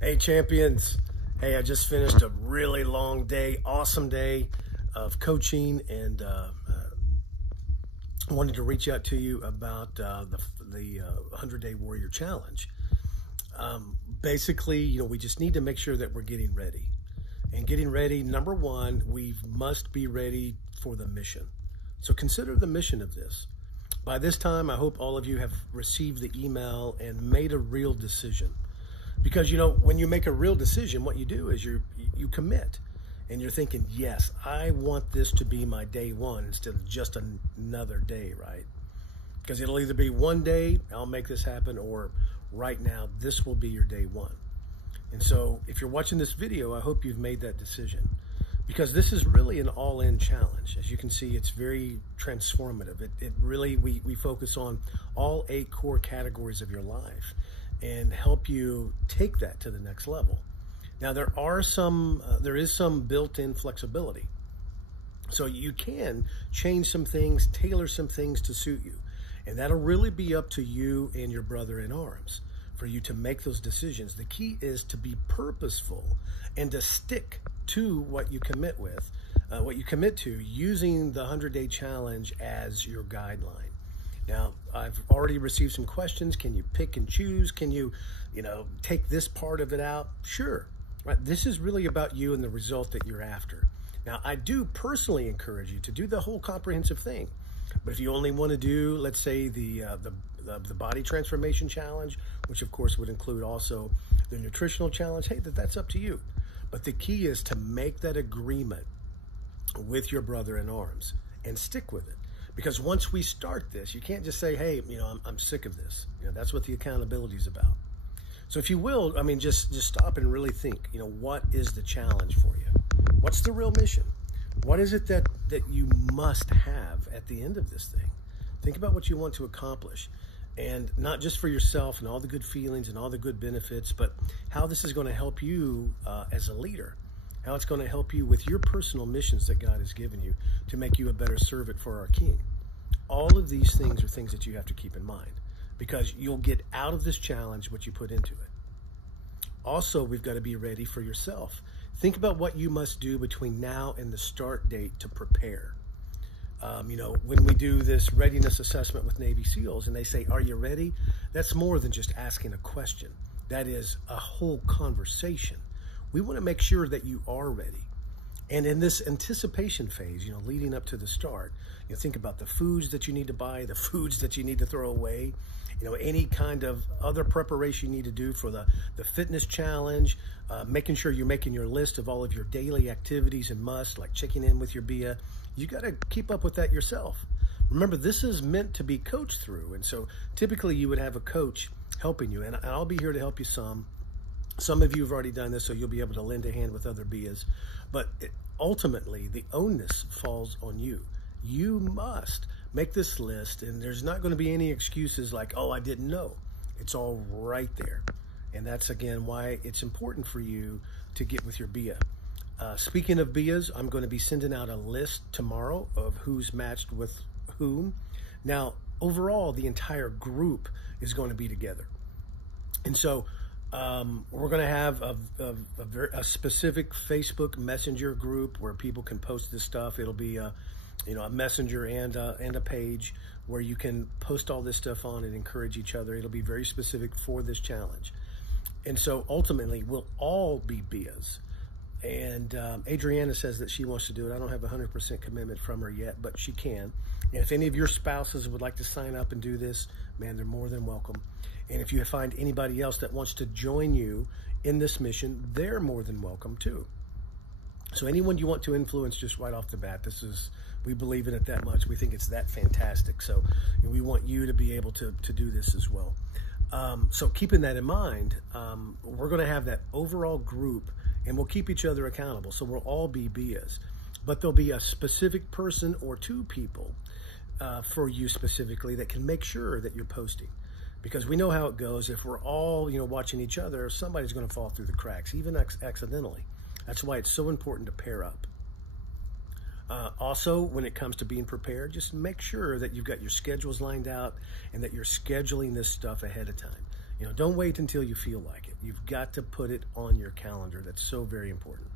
Hey, champions. Hey, I just finished a really long day, awesome day of coaching, and wanted to reach out to you about the 100-Day Warrior Challenge. Basically, we just need to make sure that we're getting ready. And getting ready, number one, we must be ready for the mission. So consider the mission of this. By this time, I hope all of you have received the email and made a real decision. Because, when you make a real decision, what you do is you commit. And you're thinking, yes, I want this to be my day one instead of just another day, right? Because it'll either be one day, I'll make this happen, or right now, this will be your day one. And so if you're watching this video, I hope you've made that decision. Because this is really an all-in challenge. As you can see, it's very transformative. It really, we focus on all 8 core categories of your life and help you take that to the next level. Now, there is some built-in flexibility. So you can change some things, tailor some things to suit you. And that'll really be up to you and your brother in arms for you to make those decisions. The key is to be purposeful and to stick to what you commit to, using the 100-Day Challenge as your guideline. Now, I've already received some questions. Can you pick and choose? Can you, take this part of it out? Sure. Right? This is really about you and the result that you're after. Now, I do personally encourage you to do the whole comprehensive thing. But if you only want to do, let's say, the body transformation challenge, which of course would include also the nutritional challenge, hey, that's up to you. But the key is to make that agreement with your brother in arms and stick with it. Because once we start this, you can't just say, hey, I'm sick of this. That's what the accountability is about. So if you will, just stop and really think, what is the challenge for you? What's the real mission? What is it that you must have at the end of this thing? Think about what you want to accomplish. And not just for yourself and all the good feelings and all the good benefits, but how this is going to help you as a leader. How it's going to help you with your personal missions that God has given you to make you a better servant for our King. All of these things are things that you have to keep in mind, because you'll get out of this challenge what you put into it. Also, we've got to be ready for yourself. Think about what you must do between now and the start date to prepare. When we do this readiness assessment with Navy SEALs and they say, are you ready? That's more than just asking a question. That is a whole conversation. We want to make sure that you are ready. And in this anticipation phase, leading up to the start, think about the foods that you need to buy, the foods that you need to throw away, any kind of other preparation you need to do for the fitness challenge, making sure you're making your list of all of your daily activities and musts, like checking in with your BIA. You got to keep up with that yourself. Remember, this is meant to be coached through. And so typically you would have a coach helping you, and I'll be here to help you some. Some of you have already done this, so you'll be able to lend a hand with other BIAs. But ultimately, the onus falls on you. You must make this list, and there's not going to be any excuses like, oh, I didn't know. It's all right there. And that's, again, why it's important for you to get with your BIA. Speaking of BIAs, I'm going to be sending out a list tomorrow of who's matched with whom. Now, overall, the entire group is going to be together. And so we're going to have a specific Facebook Messenger group where people can post this stuff. It'll be a messenger and a page where you can post all this stuff on and encourage each other. It'll be very specific for this challenge. And so ultimately, we'll all be BIAs. And Adriana says that she wants to do it. I don't have 100% commitment from her yet, but she can. And if any of your spouses would like to sign up and do this, man, they're more than welcome. And if you find anybody else that wants to join you in this mission, they're more than welcome too. So anyone you want to influence just right off the bat, we believe in it that much. We think it's that fantastic. So we want you to be able to do this as well. So keeping that in mind, we're going to have that overall group, and we'll keep each other accountable. So we'll all be BIAs, but there'll be a specific person or 2 people for you specifically that can make sure that you're posting. Because we know how it goes. If we're all, watching each other, somebody's going to fall through the cracks, even accidentally. That's why it's so important to pair up. Also, when it comes to being prepared, just make sure that you've got your schedules lined out and that you're scheduling this stuff ahead of time. Don't wait until you feel like it. You've got to put it on your calendar. That's so very important.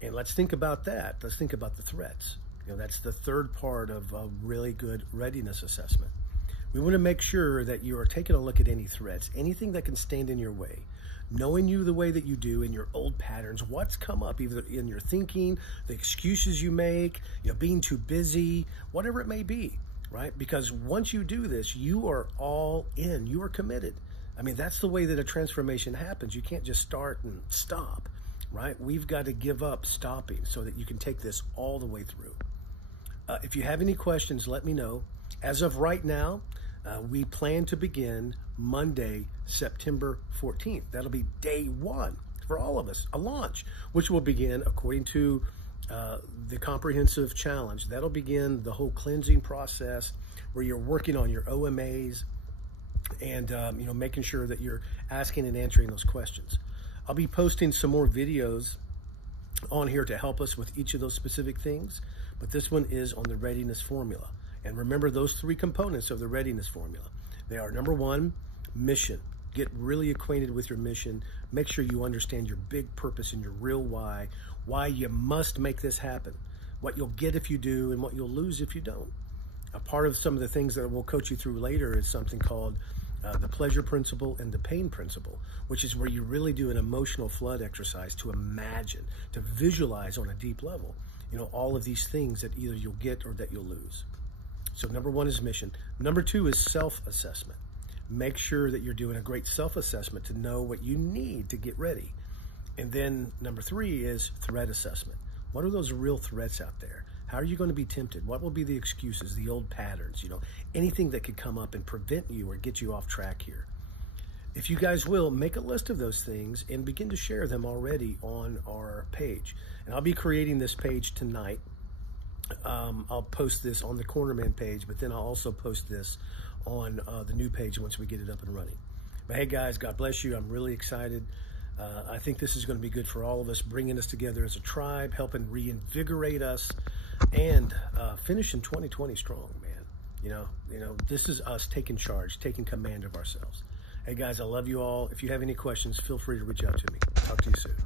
And let's think about that. Let's think about the threats. That's the third part of a really good readiness assessment. We want to make sure that you are taking a look at any threats, anything that can stand in your way, knowing you the way that you do in your old patterns, what's come up either in your thinking, the excuses you make, being too busy, whatever it may be, right? Because once you do this, you are all in, you are committed. I mean, that's the way that a transformation happens. You can't just start and stop, right? We've got to give up stopping so that you can take this all the way through. If you have any questions, let me know. As of right now, we plan to begin Monday, September 14th. That'll be day one for all of us, a launch, which will begin according to the comprehensive challenge. That'll begin the whole cleansing process where you're working on your OMAs and making sure that you're asking and answering those questions. I'll be posting some more videos on here to help us with each of those specific things, but this one is on the readiness formula. And remember those three components of the readiness formula. They are, number one, mission. Get really acquainted with your mission. Make sure you understand your big purpose and your real why you must make this happen, what you'll get if you do and what you'll lose if you don't. A part of some of the things that we'll coach you through later is something called the pleasure principle and the pain principle, which is where you really do an emotional flood exercise to imagine, to visualize on a deep level, all of these things that either you'll get or that you'll lose. So number one is mission. Number two is self-assessment. Make sure that you're doing a great self-assessment to know what you need to get ready. And then number three is threat assessment. What are those real threats out there? How are you going to be tempted? What will be the excuses, the old patterns, anything that could come up and prevent you or get you off track here? If you guys will, make a list of those things and begin to share them already on our page. And I'll be creating this page tonight. I'll post this on the Cornerman page, but then I'll also post this on the new page once we get it up and running. But hey guys, God bless you. I'm really excited. I think this is going to be good for all of us, bringing us together as a tribe, helping reinvigorate us, and finishing 2020 strong, man. This is us taking charge, taking command of ourselves. Hey guys, I love you all. If you have any questions, feel free to reach out to me. Talk to you soon.